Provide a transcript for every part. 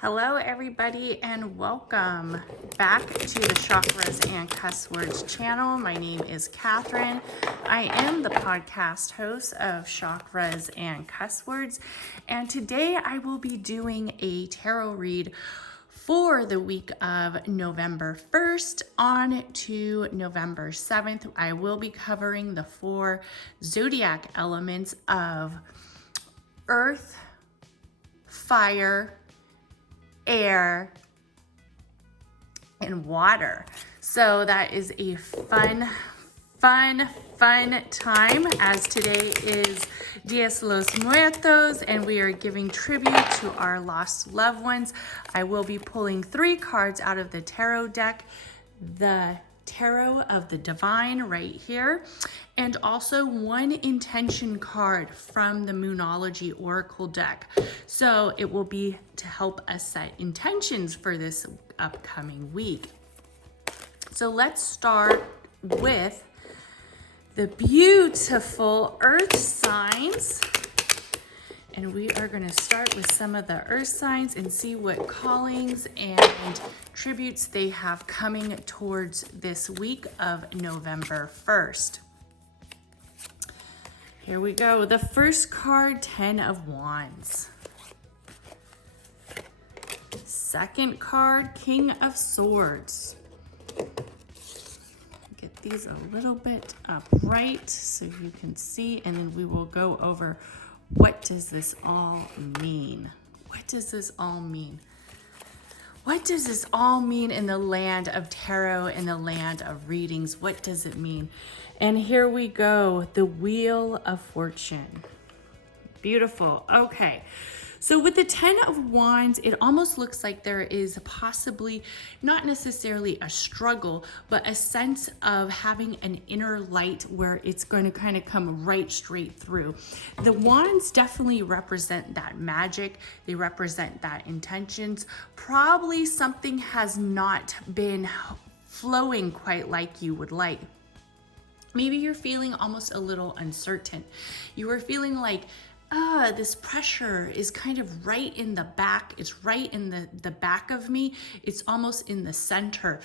Hello everybody and welcome back to the Chakras and Cuss Words channel. My name is Catherine. I am the podcast host of Chakras and Cuss Words, and today I will be doing a tarot read for the week of November 1st on to November 7th. I will be covering the 4 zodiac elements of earth, fire, air, and water. So that is a fun time, as today is Dias los Muertos and we are giving tribute to our lost loved ones. I will be pulling 3 cards out of the tarot deck, the Tarot of the Divine right here, and also 1 intention card from the Moonology Oracle deck. So it will be to help us set intentions for this upcoming week. So let's start with the beautiful earth signs. And we are going to start with some of the earth signs and see what callings and tributes they have coming towards this week of November 1st. Here we go. The first card, 10 of Wands. Second card, King of Swords. Get these a little bit upright so you can see, and then we will go over what does this all mean? What does this all mean? What does this all mean in the land of tarot, in the land of readings? What does it mean? And here we go, the Wheel of Fortune. Beautiful. Okay. So with the 10 of Wands, it almost looks like there is possibly not necessarily a struggle, but a sense of having an inner light where it's going to kind of come right straight through. The Wands definitely represent that magic. They represent that intentions. Probably something has not been flowing quite like you would like. Maybe you're feeling almost a little uncertain. You are feeling like, this pressure is kind of right in the back. It's right in the back of me. It's almost in the center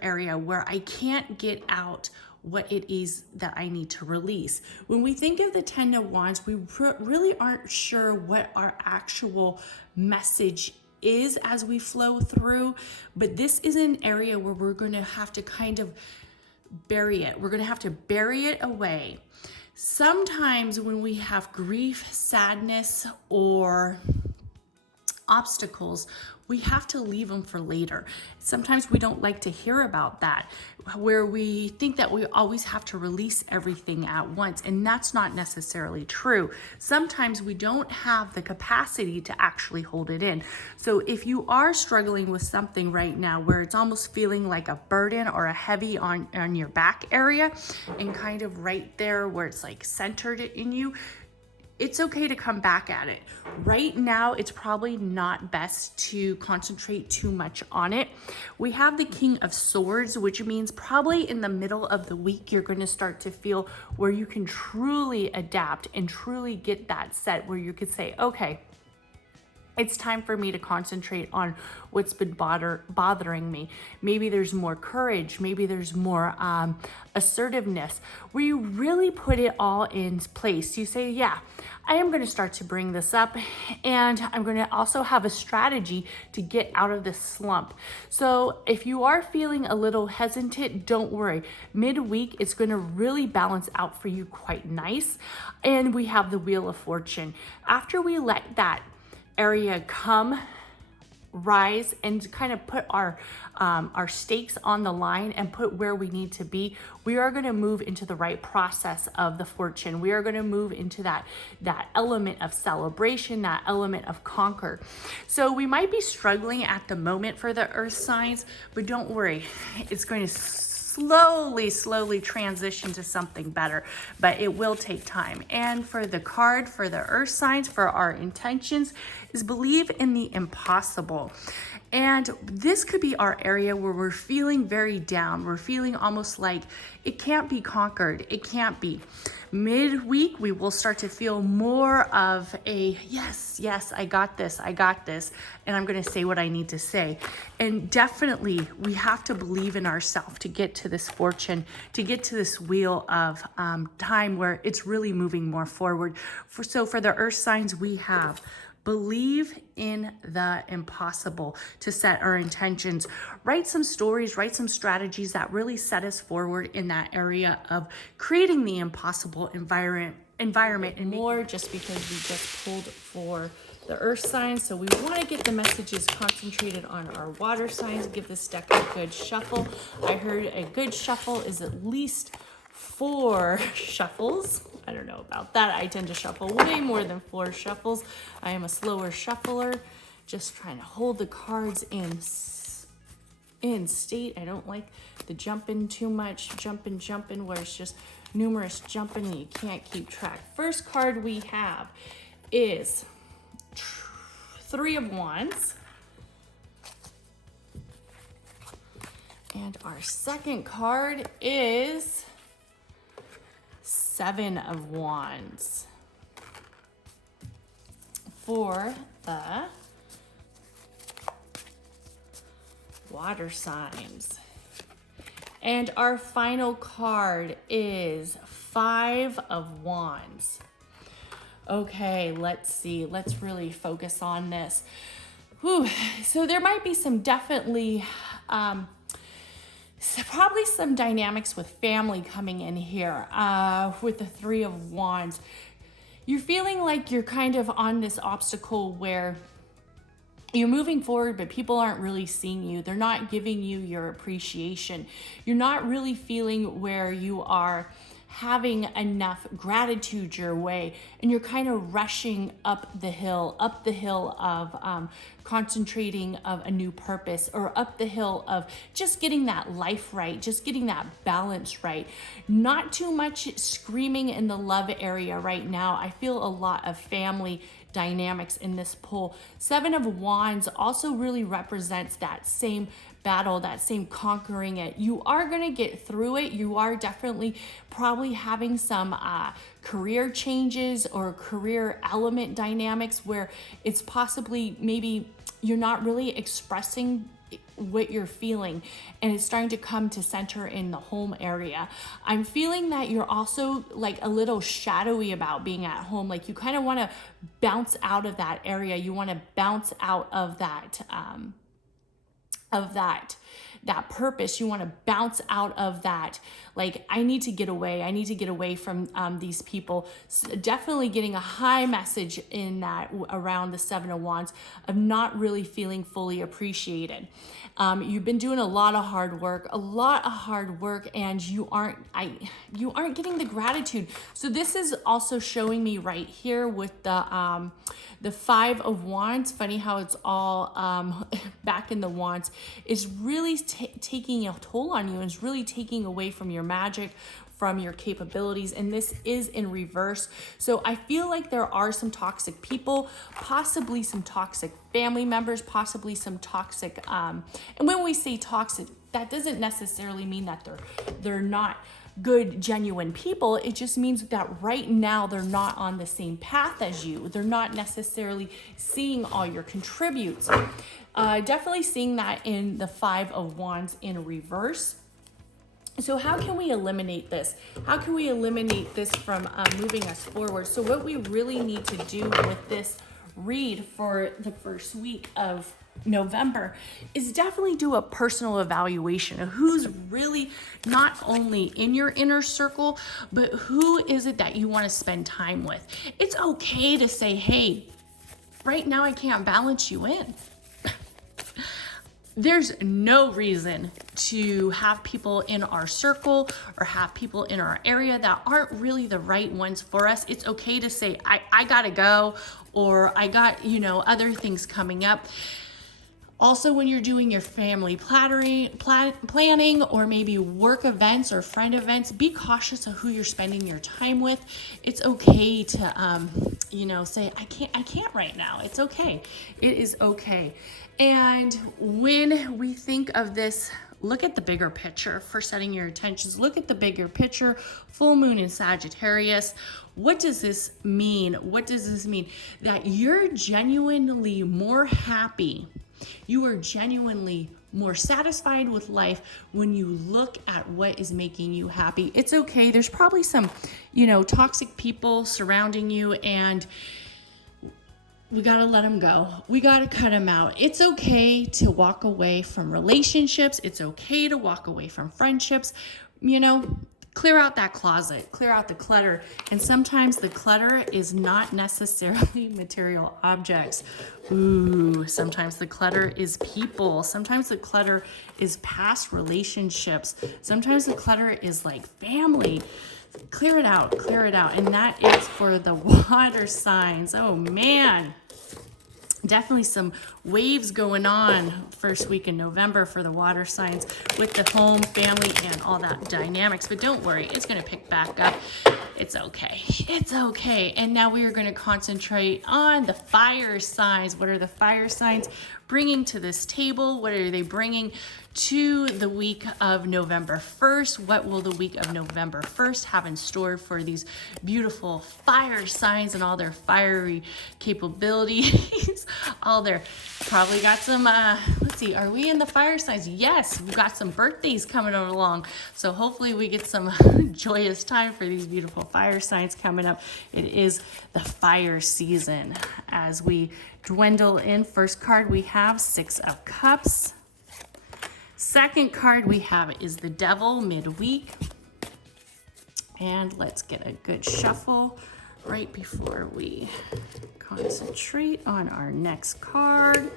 area where I can't get out what it is that I need to release. When we think of the 10 of Wands, we really aren't sure what our actual message is as we flow through, but this is an area where we're going to have to kind of bury it. We're going to have to bury it away. Sometimes when we have grief, sadness, or obstacles, we have to leave them for later. Sometimes we don't like to hear about that, where we think that we always have to release everything at once, and that's not necessarily true. Sometimes we don't have the capacity to actually hold it in. So if you are struggling with something right now where it's almost feeling like a burden or a heavy on your back area, and kind of right there where it's like centered in you, it's okay to come back at it. Right now, it's probably not best to concentrate too much on it. We have the King of Swords, which means probably in the middle of the week, you're going to start to feel where you can truly adapt and truly get that set where you could say, okay, it's time for me to concentrate on what's been bothering me. Maybe there's more courage. Maybe there's more assertiveness, where you really put it all in place. You say, yeah, I am going to start to bring this up, and I'm going to also have a strategy to get out of this slump. So if you are feeling a little hesitant, don't worry. Midweek, it's going to really balance out for you quite nice. And we have the Wheel of Fortune. After we let that area come, rise, and kind of put our stakes on the line and put where we need to be, we are going to move into the right process of the fortune. We are going to move into that element of celebration, that element of conquer. So we might be struggling at the moment for the earth signs, but don't worry, it's going to slowly transition to something better, but it will take time. And for the card for the earth signs, for our intentions, is believe in the impossible. And this could be our area where we're feeling very down. We're feeling almost like it can't be conquered. It can't be. Midweek, we will start to feel more of a yes, I got this, and I'm going to say what I need to say. And definitely, we have to believe in ourselves to get to this fortune, to get to this wheel of time where it's really moving more forward. So for the earth signs, we have believe in the impossible to set our intentions. Write some stories, write some strategies that really set us forward in that area of creating the impossible environment and more, just because we just pulled for the earth signs. So we want to get the messages concentrated on our water signs. Give this deck a good shuffle. I heard a good shuffle is at least 4 shuffles. I don't know about that. I tend to shuffle way more than 4 shuffles. I am a slower shuffler, just trying to hold the cards in state. I don't like the jumping too much, jumping, where it's just numerous jumping and you can't keep track. First card we have is 3 of Wands. And our second card is 7 of Wands for the water signs. And our final card is 5 of Wands. Okay, let's see. Let's really focus on this. Whew. So there might be some definitely probably some dynamics with family coming in here with the 3 of Wands. You're feeling like you're kind of on this obstacle where you're moving forward, but people aren't really seeing you. They're not giving you your appreciation. You're not really feeling where you are having enough gratitude your way, and you're kind of rushing up the hill of concentrating of a new purpose, or up the hill of just getting that life right, just getting that balance right. Not too much screaming in the love area right now. I feel a lot of family dynamics in this pull. 7 of Wands also really represents that same battle, that same conquering it. You are going to get through it. You are definitely probably having some career changes or career element dynamics where it's possibly maybe you're not really expressing what you're feeling, and it's starting to come to center in the home area. I'm feeling that you're also like a little shadowy about being at home. Like you kind of want to bounce out of that area. You want to bounce out of that that purpose. You want to bounce out of that, like, I need to get away from these people. So definitely getting a high message in that around the 7 of Wands of not really feeling fully appreciated. You've been doing a lot of hard work, and you aren't getting the gratitude. So this is also showing me right here with the 5 of Wands. Funny how it's all back in the Wands is really taking a toll on you, and is really taking away from your magic, from your capabilities, and this is in reverse. So I feel like there are some toxic people, possibly some toxic family members, possibly some toxic, and when we say toxic, that doesn't necessarily mean that they're not good, genuine people. It just means that right now they're not on the same path as you. They're not necessarily seeing all your contributes. Definitely seeing that in the 5 of Wands in reverse. So how can we eliminate this? How can we eliminate this from moving us forward? So what we really need to do with this read for the first week of November is definitely do a personal evaluation of who's really not only in your inner circle, but who is it that you want to spend time with. It's okay to say, hey, right now I can't balance you in. There's no reason to have people in our circle or have people in our area that aren't really the right ones for us. It's okay to say, I gotta go, or I got, other things coming up. Also, when you're doing your family planning or maybe work events or friend events, be cautious of who you're spending your time with. It's okay to, say, I can't right now. It's okay. It is okay. And when we think of this look at the bigger picture for setting your intentions. Look at the bigger picture. Full moon in Sagittarius. What does this mean? What does this mean? That you're genuinely more happy. You are genuinely more satisfied with life when you look at what is making you happy. It's okay. There's probably some, toxic people surrounding you, and we got to let them go. We got to cut them out. It's okay to walk away from relationships. It's okay to walk away from friendships. Clear out that closet, clear out the clutter. And sometimes the clutter is not necessarily material objects. Ooh, sometimes the clutter is people. Sometimes the clutter is past relationships. Sometimes the clutter is like family. Clear it out, clear it out. And that is for the water signs. Oh man. Definitely some waves going on first week in November for the water signs with the home, family, and all that dynamics. But don't worry, it's going to pick back up. It's okay. It's okay. And now we are going to concentrate on the fire signs. What are the fire signs bringing to this table? What are they bringing to the week of November 1st? What will the week of November 1st have in store for these beautiful fire signs and all their fiery capabilities? All their, probably got some, let's see, are we in the fire signs? Yes, we've got some birthdays coming along. So hopefully we get some joyous time for these beautiful fire signs coming up. It is the fire season. As we dwindle in, first card we have 6 of Cups. Second card we have is the Devil midweek. And let's get a good shuffle right before we concentrate on our next card.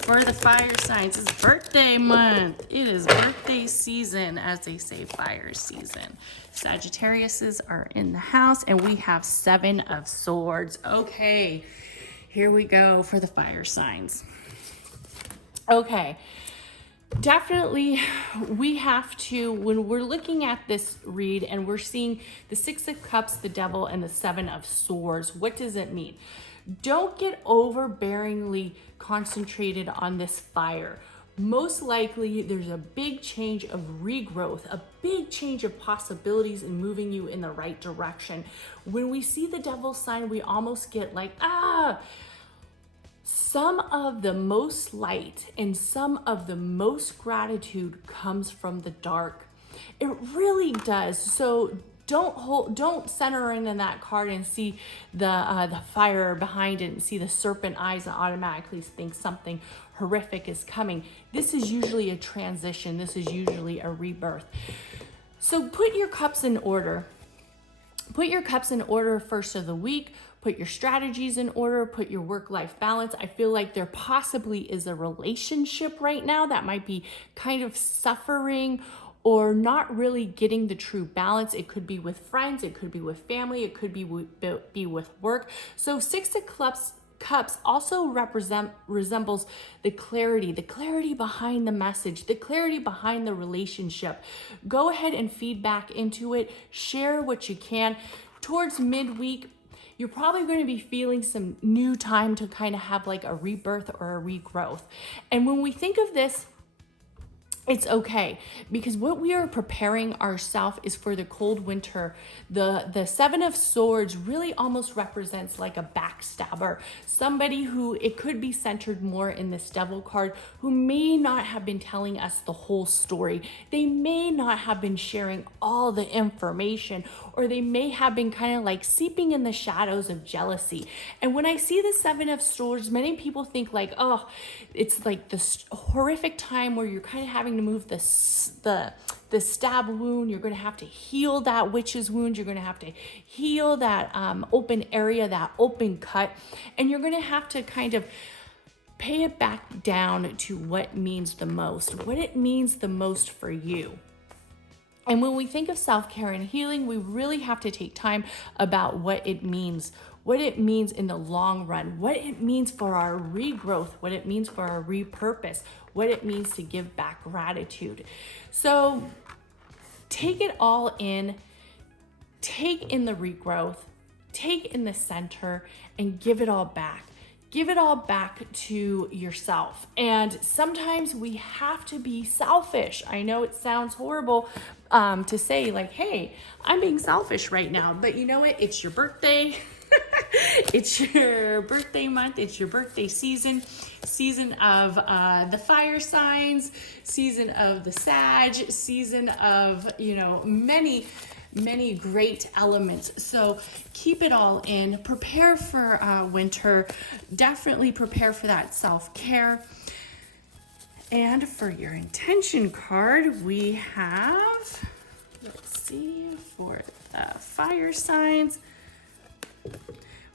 For the fire signs, it's birthday month. It is birthday season, as they say, fire season. Sagittariuses are in the house, and we have 7 of Swords. Okay, here we go for the fire signs. Okay. Definitely, we have to, when we're looking at this read and we're seeing the 6 of Cups, the Devil, and the 7 of Swords, what does it mean? Don't get overbearingly concentrated on this fire. Most likely, there's a big change of regrowth, a big change of possibilities in moving you in the right direction. When we see the Devil sign, we almost get like, some of the most light and some of the most gratitude comes from the dark. It really does. So don't center in that card and see the fire behind it and see the serpent eyes and automatically think something horrific is coming. This is usually a transition. This is usually a rebirth. So put your cups in order. Put your cups in order first of the week. Put your strategies in order, put your work-life balance. I feel like there possibly is a relationship right now that might be kind of suffering or not really getting the true balance. It could be with friends, it could be with family, it could be with work. So 6 of Cups also resembles the clarity behind the message, the clarity behind the relationship. Go ahead and feed back into it, share what you can. Towards midweek, you're probably going to be feeling some new time to kind of have like a rebirth or a regrowth. And when we think of this, it's okay, because what we are preparing ourselves is for the cold winter. The 7 of Swords really almost represents like a backstabber, somebody who, it could be centered more in this Devil card, who may not have been telling us the whole story. They may not have been sharing all the information, or they may have been kind of like seeping in the shadows of jealousy. And when I see the 7 of Swords, many people think like, oh, it's like this horrific time where you're kind of having to move the stab wound. You're going to have to heal that witch's wound. You're going to have to heal that open area, that open cut, and you're going to have to kind of pay it back down to what means the most, what it means the most for you. And when we think of self-care and healing, we really have to take time about what it means in the long run, what it means for our regrowth, what it means for our repurpose, what it means to give back gratitude. So take it all in, take in the regrowth, take in the center, and give it all back. give it all back to yourself. And sometimes we have to be selfish. I know it sounds horrible to say like, hey, I'm being selfish right now, but you know what? It's your birthday. It's your birthday month. It's your birthday season of the fire signs, season of the Sag, season of, many great elements. So keep it all in, prepare for winter, definitely prepare for that self-care. And for your intention card, we have, let's see, for the fire signs,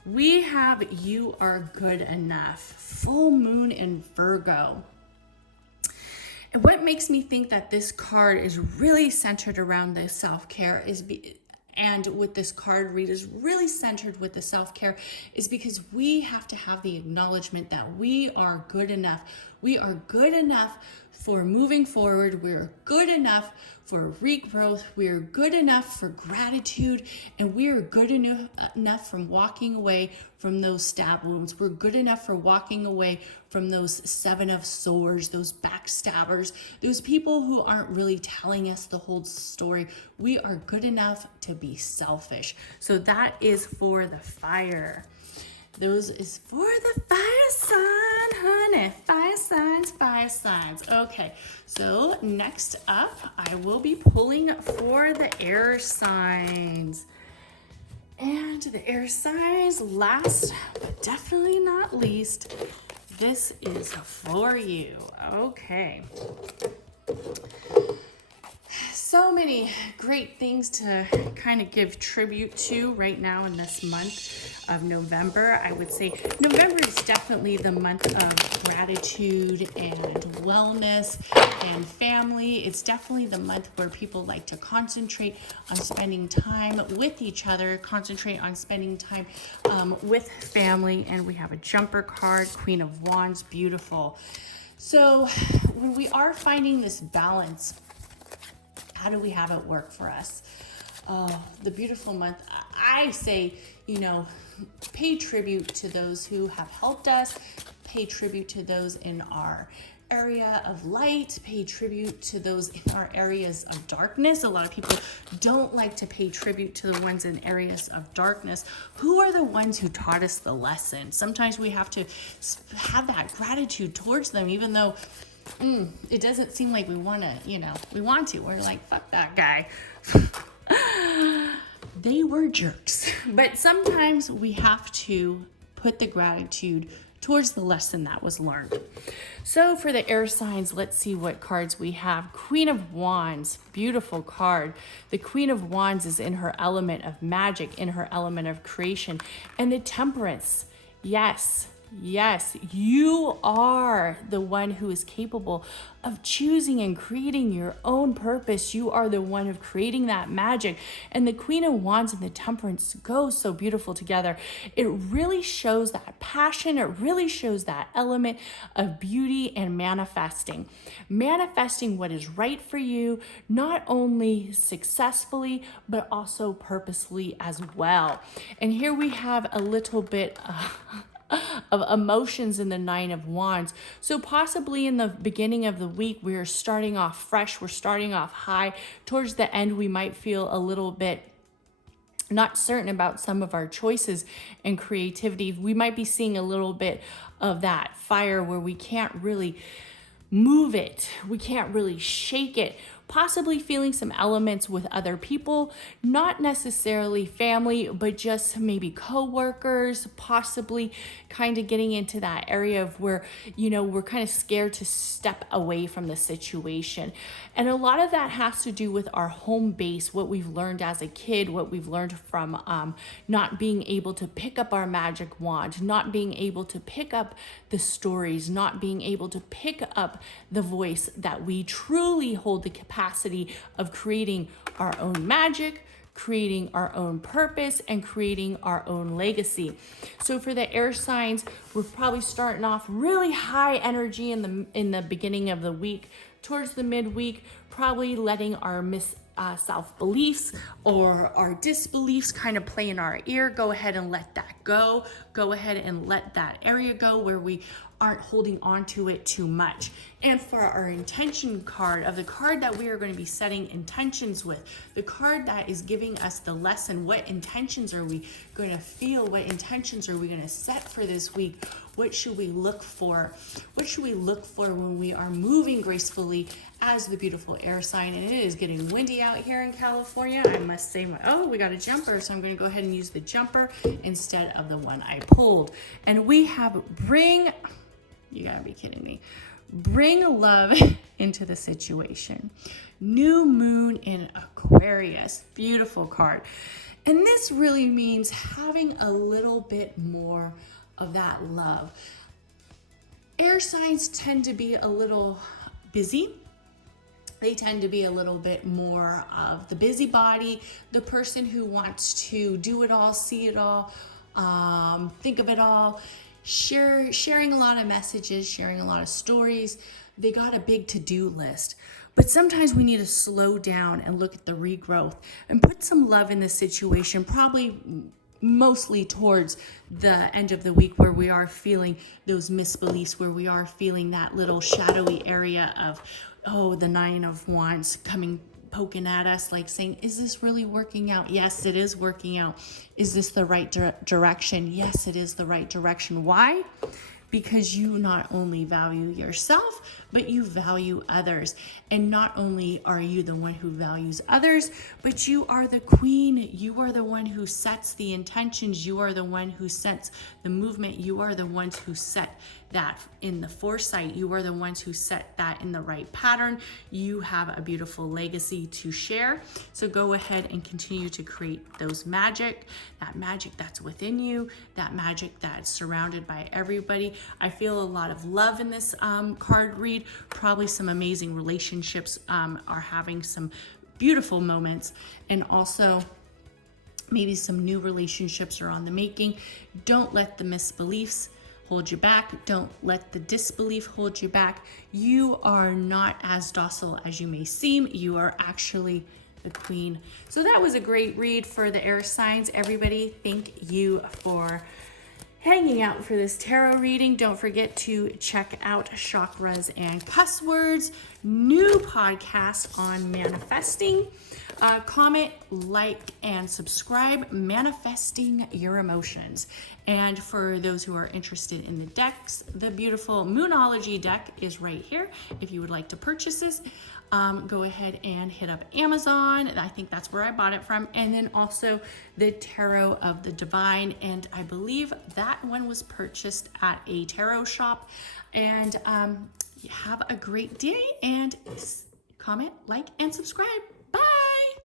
we have you are good enough, full moon in Virgo. And what makes me think that this card is really centered around the self-care and with this card read is really centered with the self-care is because we have to have the acknowledgement that we are good enough. We are good enough for moving forward. We're good enough for regrowth. We're good enough for gratitude. And we are good enough from walking away from those stab wounds. We're good enough for walking away from those 7 of swords, those backstabbers, those people who aren't really telling us the whole story. We are good enough to be selfish. So that is for the fire. Those is for the fire sign, honey. Fire signs. Okay, so next up, I will be pulling for the air signs. And the air signs, last but definitely not least, this is for you. Okay. So many great things to kind of give tribute to right now in this month of November. I would say November is definitely the month of gratitude and wellness and family. It's definitely the month where people like to concentrate on spending time with each other, concentrate on spending time with family. And we have a jumper card, Queen of Wands, beautiful. So when we are finding this balance, how do we have it work for us? Oh, the beautiful month. I say, pay tribute to those who have helped us, pay tribute to those in our area of light, pay tribute to those in our areas of darkness. A lot of people don't like to pay tribute to the ones in areas of darkness. Who are the ones who taught us the lesson? Sometimes we have to have that gratitude towards them, even though it doesn't seem like we want to, We're like, fuck that guy. They were jerks. But sometimes we have to put the gratitude towards the lesson that was learned. So for the air signs, let's see what cards we have. Queen of Wands, beautiful card. The Queen of Wands is in her element of magic, in her element of creation. And the Temperance, yes, you are the one who is capable of choosing and creating your own purpose. You are the one of creating that magic. And the Queen of Wands and the Temperance go so beautiful together. It really shows that passion. It really shows that element of beauty and manifesting. Manifesting what is right for you, not only successfully, but also purposely as well. And here we have a little bit of emotions in the 9 of Wands. So possibly in the beginning of the week, we're starting off fresh. We're starting off high. Towards the end, we might feel a little bit not certain about some of our choices and creativity. We might be seeing a little bit of that fire where we can't really move it. We can't really shake it. Possibly feeling some elements with other people, not necessarily family, but just maybe coworkers, possibly kind of getting into that area of where, we're kind of scared to step away from the situation. And a lot of that has to do with our home base, what we've learned as a kid, what we've learned from not being able to pick up our magic wand, not being able to pick up the stories, not being able to pick up the voice that we truly hold the capacity of creating our own magic, creating our own purpose, and creating our own legacy. So for the air signs, we're probably starting off really high energy in the beginning of the week. Towards the midweek, probably letting our self-beliefs or our disbeliefs kind of play in our ear, go ahead and let that go. Go ahead and let that area go where we aren't holding on to it too much. And for our intention card, of the card that we are going to be setting intentions with, the card that is giving us the lesson, what intentions are we going to feel? What intentions are we going to set for this week? What should we look for? What should we look for when we are moving gracefully as the beautiful air sign? And it is getting windy out here in California. I must say, we got a jumper, so I'm going to go ahead and use the jumper instead of the one I pulled. And we have you gotta be kidding me. Bring love into the situation. New moon in Aquarius. Beautiful card. And this really means having a little bit more of that love. Air signs tend to be a little busy. They tend to be a little bit more of the busybody, the person who wants to do it all, see it all, think of it all. Sharing a lot of messages, sharing a lot of stories. They got a big to-do list. But sometimes we need to slow down and look at the regrowth and put some love in the situation, probably mostly towards the end of the week where we are feeling those misbeliefs, where we are feeling that little shadowy area of, the Nine of Wands poking at us, like saying, is this really working out? Yes, it is working out. Is this the right direction? Yes, it is the right direction. Why? Because you not only value yourself, but you value others. And not only are you the one who values others, but you are the queen. You are the one who sets the intentions. You are the one who sets the movement. You are the ones who set that in the foresight. You are the ones who set that in the right pattern. You have a beautiful legacy to share. So go ahead and continue to create that magic that's within you, that magic that's surrounded by everybody. I feel a lot of love in this card read. Probably some amazing relationships are having some beautiful moments, and also maybe some new relationships are on the making. Don't let the misbeliefs hold you back. Don't let the disbelief hold you back. You are not as docile as you may seem. You are actually the queen. So that was a great read for the air signs. Everybody, thank you for hanging out for this tarot reading. Don't forget to check out Chakras and Cuss Words, new podcast on manifesting. Comment, like, and subscribe, Manifesting Your Emotions. And for those who are interested in the decks, the beautiful Moonology Deck is right here. If you would like to purchase this, go ahead and hit up Amazon. I think that's where I bought it from. And then also the Tarot of the Divine. And I believe that one was purchased at a tarot shop. And have a great day, and comment, like, and subscribe.